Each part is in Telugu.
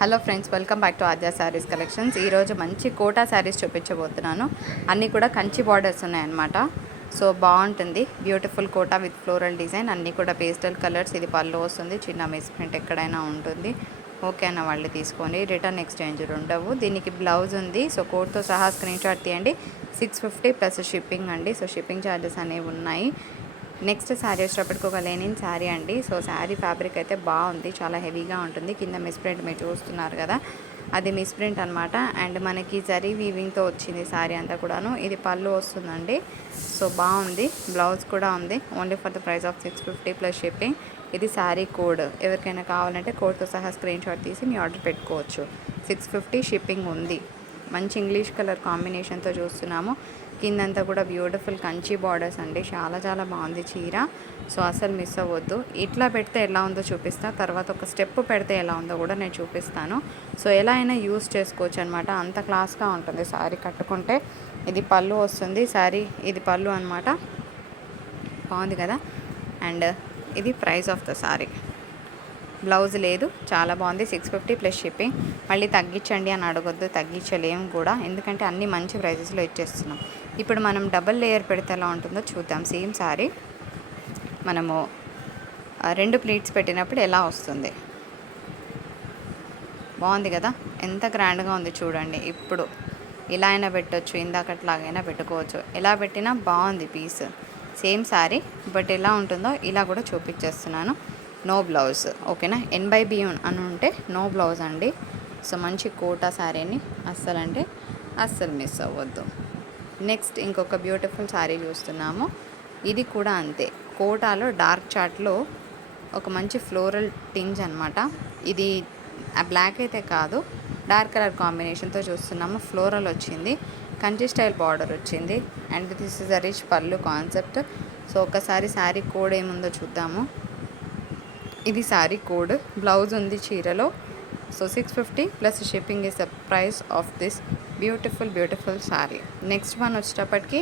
Hello friends, welcome back to Aadya sarees collections. ఈరోజు మంచి కోటా శారీస్ చూపించబోతున్నాను. అన్నీ కూడా కంచి బార్డర్స్ ఉన్నాయన్నమాట. సో బాగుంటుంది. Beautiful Kota with floral design. అన్నీ కూడా పేస్టల్ కలర్స్. ఇది పళ్ళు వస్తుంది. చిన్న మిస్ ప్రింట్ ఎక్కడైనా ఉంటుంది. ఓకే అన్న వాళ్ళు తీసుకోండి. రిటర్న్ ఎక్స్చేంజ్ ఉండవు. దీనికి బ్లౌజ్ ఉంది. సో కోడ్తో సహా స్క్రీన్ షాట్ తీయండి. 650 ప్లస్ షిప్పింగ్ అండి. సో షిప్పింగ్ ఛార్జెస్ అనేవి ఉన్నాయి. నెక్స్ట్ శారీ వచ్చేటప్పటికి ఒక లెనిన్ శారీ అండి. సో శారీ ఫ్యాబ్రిక్ అయితే బాగుంది, చాలా హెవీగా ఉంటుంది. కింద మిస్ ప్రింట్ మీరు చూస్తున్నారు కదా, అది మిస్ ప్రింట్ అనమాట. అండ్ మనకి జరీ వీవింగ్తో వచ్చింది శారీ అంతా కూడాను. ఇది పళ్ళు వస్తుందండి. సో బాగుంది. బ్లౌజ్ కూడా ఉంది. Only for the price of 650 plus shipping. ఇది శారీ కోడ్. ఎవరికైనా కావాలంటే కోడ్తో సహా స్క్రీన్ షాట్ తీసి మీ ఆర్డర్ పెట్టుకోవచ్చు. 650 షిప్పింగ్ ఉంది. మంచి ఇంగ్లీష్ కలర్ కాంబినేషన్తో చూస్తున్నాము. కిందంతా కూడా బ్యూటిఫుల్ కంచి బార్డర్స్ అండి. చాలా చాలా బాగుంది చీర. సో అసలు మిస్ అవ్వద్దు. ఇట్లా పెడితే ఎలా ఉందో చూపిస్తా, తర్వాత ఒక స్టెప్ పెడితే ఎలా ఉందో కూడా నేను చూపిస్తాను. సో ఎలా అయినా యూస్ చేసుకోవచ్చు అనమాట. అంత క్లాస్గా ఉంటుంది శారీ కట్టుకుంటే. ఇది పళ్ళు వస్తుంది. శారీ ఇది పళ్ళు అనమాట. బాగుంది కదా. అండ్ ఇది price of the sari. Blouse లేదు. చాలా బాగుంది. 650 ప్లస్ షిప్పింగ్. మళ్ళీ తగ్గించండి అని అడగొద్దు, తగ్గించలేము కూడా, ఎందుకంటే అన్నీ మంచి ప్రైజెస్లో ఇచ్చేస్తున్నాం. ఇప్పుడు మనం డబల్ లేయర్ పెడితే ఎలా ఉంటుందో చూద్దాం. సేమ్ శారీ మనము 2 ప్లీట్స్ పెట్టినప్పుడు ఎలా వస్తుంది. బాగుంది కదా, ఎంత గ్రాండ్గా ఉంది చూడండి. ఇప్పుడు ఇలా అయినా పెట్టవచ్చు, ఇందాకట్లాగైనా పెట్టుకోవచ్చు. ఎలా పెట్టినా బాగుంది పీస్. సేమ్ శారీ, బట్ ఎలా ఉంటుందో ఇలా కూడా చూపించేస్తున్నాను. No blouse. ఓకేనా. NBB అని ఉంటే నో బ్లౌజ్ అండి. సో మంచి కోటా శారీని అస్సలు మిస్ అవ్వద్దు. నెక్స్ట్ ఇంకొక బ్యూటిఫుల్ శారీ చూస్తున్నాము. ఇది కూడా అంతే. కోటాలో డార్క్ చార్ట్లో ఒక మంచి ఫ్లోరల్ టింజ్ అనమాట. ఇది బ్లాక్ అయితే కాదు, డార్క్ కలర్ కాంబినేషన్తో చూస్తున్నాము. ఫ్లోరల్ వచ్చింది, కంచి స్టైల్ బార్డర్ వచ్చింది. And this is a rich పళ్ళు కాన్సెప్ట్. సో ఒకసారి శారీ కోడ్ ఏముందో చూద్దాము. ఇది శారీ కోడ్. బ్లౌజ్ ఉంది చీరలో. So 650 plus shipping is the price of this beautiful sari. Next one వచ్చేటప్పటికి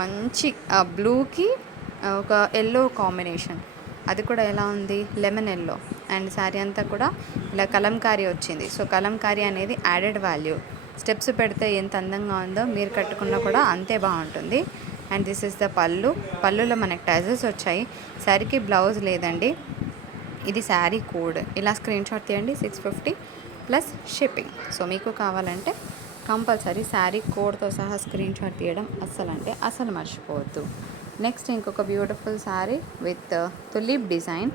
మంచి బ్లూకి ఒక ఎల్లో కాంబినేషన్. అది కూడా ఎలా ఉంది, లెమన్ ఎల్లో. అండ్ శారీ అంతా కూడా ఇలా కలంకారీ వచ్చింది. సో కలంకారీ అనేది యాడెడ్ వాల్యూ. స్టెప్స్ పెడితే ఎంత అందంగా ఉందో, మీరు కట్టుకున్నా కూడా అంతే బాగుంటుంది. అండ్ దిస్ ఇస్ ద పళ్ళు. పళ్ళులో మనకి టజల్స్ వచ్చాయి. శారీకి బ్లౌజ్ లేదండి. ఇది శారీ కోడ్. ఇలా స్క్రీన్ షాట్ తీయండి. 650 ప్లస్ షిప్పింగ్. సో మీకు కావాలంటే కంపల్సరీ శారీ కోడ్తో సహా స్క్రీన్ షాట్ తీయడం అస్సలు మర్చిపోవద్దు. నెక్స్ట్ ఇంకొక beautiful sari with tulip design.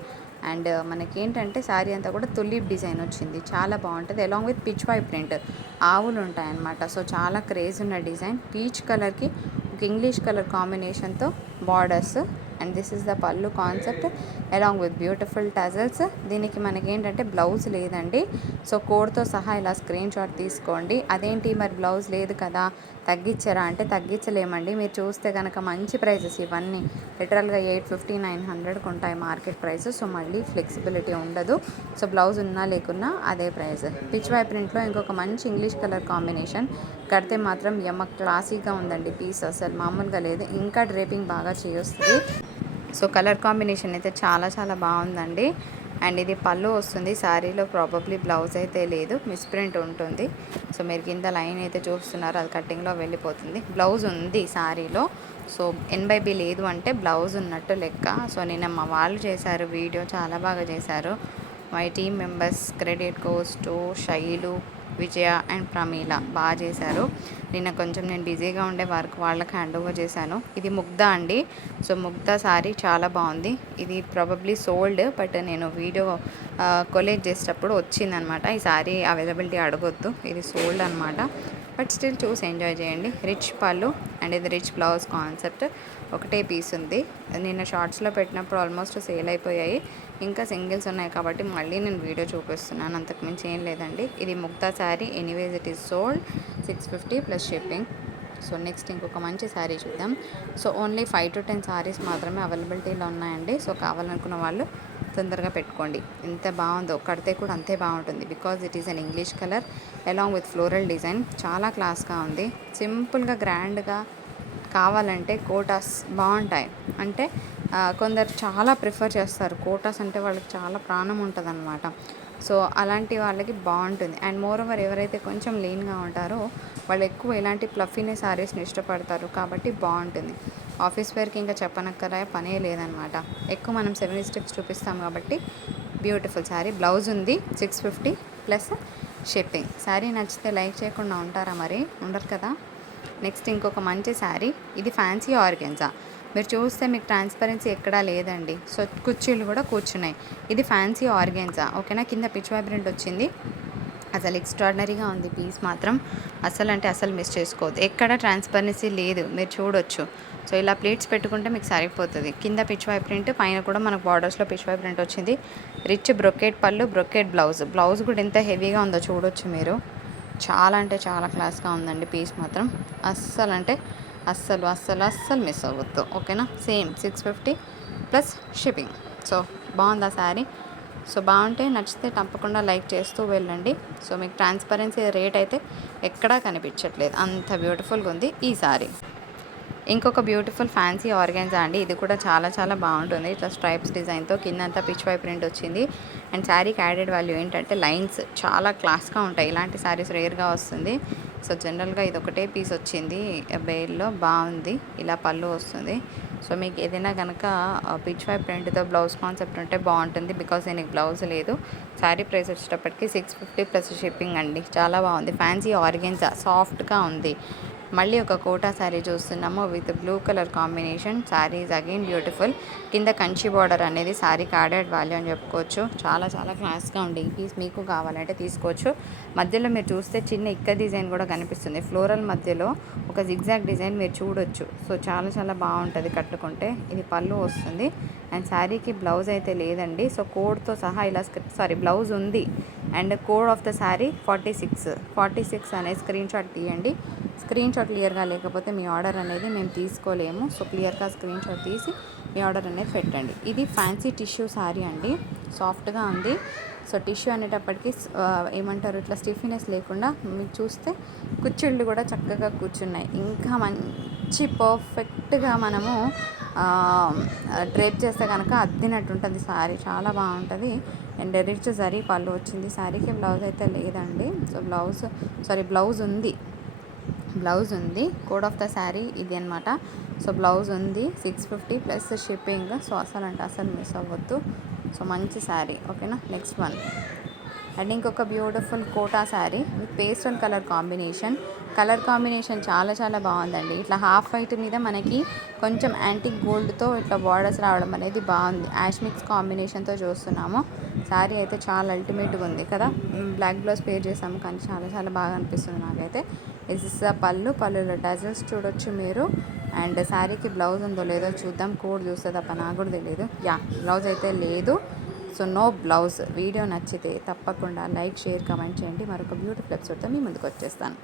And మనకేంటంటే శారీ అంతా కూడా తులీప్ డిజైన్ వచ్చింది. చాలా బాగుంటుంది. అలాంగ్ విత్ పిచ్ వై ప్రింట్ ఆవులు ఉంటాయన్నమాట. సో చాలా క్రేజ్ ఉన్న డిజైన్. పీచ్ కలర్కి ఒక ఇంగ్లీష్ కలర్ కాంబినేషన్తో borders. And this is the పళ్ళు concept along with beautiful tassels. దీనికి మనకేంటంటే బ్లౌజ్ లేదండి. సో కోడ్తో సహా ఇలా స్క్రీన్ షాట్ తీసుకోండి. అదేంటి మరి బ్లౌజ్ లేదు కదా, తగ్గించరా అంటే తగ్గించలేమండి. మీరు చూస్తే కనుక మంచి ప్రైజెస్ ఇవన్నీ. లిటరల్గా 850 900కు ఉంటాయి మార్కెట్ ప్రైస్. సో మళ్ళీ ఫ్లెక్సిబిలిటీ ఉండదు. సో బ్లౌజ్ ఉన్నా లేకున్నా అదే ప్రైస్. పిచ్ వై ప్రింట్లో ఇంకొక మంచి ఇంగ్లీష్ కలర్ కాంబినేషన్. కడితే మాత్రం క్లాసీగా ఉందండి పీస్. అసలు మామూలుగా లేదు. ఇంకా డ్రేపింగ్ బాగా చేయొస్తుంది. సో కలర్ కాంబినేషన్ అయితే చాలా చాలా బాగుందండి. అండ్ ఇది పళ్ళు వస్తుంది. శారీలో ప్రాబబ్లీ బ్లౌజ్ అయితే లేదు, మిస్ ప్రింట్ ఉంటుంది. సో మీరు కింద లైన్ అయితే చూస్తున్నారు, అది కటింగ్లో వెళ్ళిపోతుంది. బ్లౌజ్ ఉంది శారీలో. సో NBB లేదు అంటే బ్లౌజ్ ఉన్నట్టు లెక్క. సో నిన్న మా వాళ్ళు చేశారు వీడియో, చాలా బాగా చేశారు. My team members credit goes to Shailu, Vijaya and Pramila. బాగా చేశారు. నిన్న కొంచెం నేను బిజీగా ఉండే వర్క్ వాళ్ళకి హ్యాండ్ ఓవర్ చేశాను. ఇది ముగ్ధా అండి. సో ముగ్ధా శారీ చాలా బాగుంది. ఇది ప్రాబబ్లీ సోల్డ్, బట్ నేను వీడియో కొలేజ్ చేసేటప్పుడు వచ్చిందనమాట. ఈ శారీ అవైలబిలిటీ అడగొద్దు, ఇది సోల్డ్ అనమాట. బట్ స్టిల్ చూసి ఎంజాయ్ చేయండి. రిచ్ పళ్ళు అండ్ ఇది రిచ్ బ్లౌజ్ కాన్సెప్ట్. ఒకటే పీస్ ఉంది. నిన్న షార్ట్స్లో పెట్టినప్పుడు ఆల్మోస్ట్ సేల్ అయిపోయాయి. ఇంకా సింగిల్స్ ఉన్నాయి కాబట్టి మళ్ళీ నేను వీడియో చూపిస్తున్నాను, అంతకుమించి ఏం లేదండి. ఇది Mugdha sari. Anyways it is sold. 650 plus shipping. So next ఇంకొక మంచి శారీ చూద్దాం. సో ఓన్లీ 5 to 10 శారీస్ మాత్రమే అవైలబిలిటీలో ఉన్నాయండి. సో కావాలనుకున్న వాళ్ళు తొందరగా పెట్టుకోండి. ఎంత బాగుందో, కడితే కూడా అంతే బాగుంటుంది. Because it is an English colour along with floral design. చాలా క్లాస్గా ఉంది. సింపుల్గా గ్రాండ్గా కావాలంటే కోటాస్ బాగుంటాయి. అంటే కొందరు చాలా ప్రిఫర్ చేస్తారు కోటాస్ అంటే, వాళ్ళకి చాలా ప్రాణం ఉంటుంది అనమాట. సో అలాంటి వాళ్ళకి బాగుంటుంది. అండ్ మోర్ ఓవర్ ఎవరైతే కొంచెం లీన్గా ఉంటారో వాళ్ళు ఎక్కువ ఇలాంటి ప్లఫీనే శారీస్ని ఇష్టపడతారు కాబట్టి బాగుంటుంది. ఆఫీస్ వేర్కి ఇంకా చెప్పనక్కర పనే లేదనమాట. ఎక్కువ మనం 7 స్టెప్స్ చూపిస్తాం కాబట్టి బ్యూటిఫుల్ శారీ. బ్లౌజ్ ఉంది 650 ప్లస్ షిప్పింగ్. శారీ నచ్చితే లైక్ చేయకుండా ఉంటారా? మరి ఉండరు కదా. నెక్స్ట్ ఇంకొక మంచి శారీ, ఇది ఫ్యాన్సీ ఆర్గెన్జా. మీరు చూస్తే మీకు ట్రాన్స్పరెన్సీ ఎక్కడా లేదండి. సో కుర్చీలు కూడా కూర్చున్నాయి. ఇది ఫ్యాన్సీ ఆర్గెన్జా, ఓకేనా. కింద పిచ్ వైబ్రెంట్ వచ్చింది. అసలు ఎక్స్ట్రాడినరీగా ఉంది పీస్ మాత్రం. అసలు అంటే అసలు మిస్ చేసుకోవద్దు. ఎక్కడ ట్రాన్స్పరెన్సీ లేదు, మీరు చూడొచ్చు. సో ఇలా ప్లేట్స్ పెట్టుకుంటే మీకు సరిపోతుంది. కింద పిచ్ వై ప్రింట్, పైన కూడా మనకు బార్డర్స్లో పిచ్ వై ప్రింట్ వచ్చింది. రిచ్ బ్రొకెట్ పళ్ళు, బ్రొకెట్ బ్లౌజ్. బ్లౌజ్ కూడా ఎంత హెవీగా ఉందో చూడొచ్చు మీరు. చాలా అంటే చాలా క్లాస్గా ఉందండి పీస్ మాత్రం. అస్సలు అంటే అస్సలు అస్సలు అస్సలు మిస్ అవ్వద్దు, ఓకేనా. Same 650 plus shipping. సో బాగుందా శారీ? సో బాగుంటే నచ్చితే తప్పకుండా లైక్ చేస్తూ వెళ్ళండి. సో మీకు ట్రాన్స్పరెన్సీ రేట్ అయితే ఎక్కడా కనిపించట్లేదు, అంత బ్యూటిఫుల్గా ఉంది ఈ సారీ. ఇంకొక బ్యూటిఫుల్ ఫ్యాన్సీ ఆర్గాన్జా అండి. ఇది కూడా చాలా చాలా బాగుంటుంది. ఇట్లా స్ట్రైప్స్ డిజైన్తో కిందంతా పిచ్ వై ప్రింట్ వచ్చింది. అండ్ శారీకి యాడెడ్ వాల్యూ ఏంటంటే లైన్స్ చాలా క్లాస్గా ఉంటాయి. ఇలాంటి శారీస్ రేర్గా వస్తుంది. సో జనరల్గా ఇది ఒకటే పీస్ వచ్చింది బేల్లో, బాగుంది. ఇలా పళ్ళు వస్తుంది. సో మీకు ఏదైనా కనుక పిచ్ వై ప్రింట్తో బ్లౌజ్ కాన్సెప్ట్ ఉంటే బాగుంటుంది. బికాస్ దీనికి బ్లౌజ్ లేదు. శారీ ప్రైస్ వచ్చేటప్పటికి 650 ప్లస్ షిప్పింగ్ అండి. చాలా బాగుంది. ఫ్యాన్సీ ఆర్గాన్జా సాఫ్ట్గా ఉంది. మళ్ళీ ఒక కోటా శారీ చూస్తున్నాము with blue colour combination. Sari is again beautiful. కింద కంచి బార్డర్ అనేది శారీకి యాడెడ్ వాల్యూ అని చెప్పుకోవచ్చు. చాలా చాలా క్లాస్గా ఉండే ఈ పీస్ మీకు కావాలంటే తీసుకోవచ్చు. మధ్యలో మీరు చూస్తే చిన్న ఇక్క డిజైన్ కూడా కనిపిస్తుంది. ఫ్లోరల్ మధ్యలో ఒక జిగ్జాగ్ డిజైన్ మీరు చూడొచ్చు. సో చాలా చాలా బాగుంటుంది కట్టుకుంటే. ఇది పళ్ళు వస్తుంది. అండ్ శారీకి బ్లౌజ్ అయితే లేదండి. సో కోడ్తో సహా ఇలా బ్లౌజ్ ఉంది. And code of the sari 46 అనే స్క్రీన్ షాట్ తీయండి. స్క్రీన్ షాట్ క్లియర్గా లేకపోతే మీ ఆర్డర్ అనేది మేము తీసుకోలేము. సో క్లియర్గా స్క్రీన్ షాట్ తీసి మీ ఆర్డర్ అనేది పెట్టండి. ఇది ఫ్యాన్సీ టిష్యూ శారీ అండి. సాఫ్ట్గా ఉంది. సో టిష్యూ అనేటప్పటికి ఏమంటారు, ఇట్లా స్టిఫినెస్ లేకుండా మీకు చూస్తే కుచ్చిళ్ళు కూడా చక్కగా కూర్చున్నాయి. ఇంకా మంచి పర్ఫెక్ట్గా మనము డ్రేప్ చేస్తే కనుక అద్దినట్టు ఉంటుంది శారీ. చాలా బాగుంటుంది. అండ్ రిచ్ జరీ పళ్ళు వచ్చింది. శారీకి బ్లౌజ్ అయితే లేదండి. సో బ్లౌజ్ ఉంది. కోడ్ ఆఫ్ ద శారీ ఇది అనమాట. సో బ్లౌజ్ ఉంది 650 ప్లస్ షిప్పింగ్. సో అసలు అంటే అసలు మిస్ అవ్వద్దు. సో మంచి శారీ, ఓకేనా. నెక్స్ట్ వన్ అండ్ ఇంకొక beautiful Kota sari with pastel colour combination చాలా చాలా బాగుందండి. ఇట్లా హాఫ్ వైట్ మీద మనకి కొంచెం యాంటిక్ గోల్డ్తో ఇట్లా బార్డర్స్ రావడం అనేది బాగుంది. యాష్ మిక్స్ కాంబినేషన్తో చూస్తున్నాము. శారీ అయితే చాలా అల్టిమేట్గా ఉంది కదా. బ్లాక్ బ్లౌజ్ పేర్ చేసాము కానీ చాలా చాలా బాగా అనిపిస్తుంది నాకైతే. ఇస్ పళ్ళులో డజల్స్ చూడొచ్చు మీరు. అండ్ శారీకి బ్లౌజ్ ఉందో లేదో చూద్దాం. కోడ్ చూస్తే తప్ప నాకు కూడా తెలియదు. బ్లౌజ్ అయితే లేదు. So no blouse. వీడియో నచ్చితే తప్పకుండా లైక్, షేర్, కమెంట్ చేయండి. మరొక బ్యూటిఫుల్ ఎపిసోడ్తో మీ ముందుకు వచ్చేస్తాను.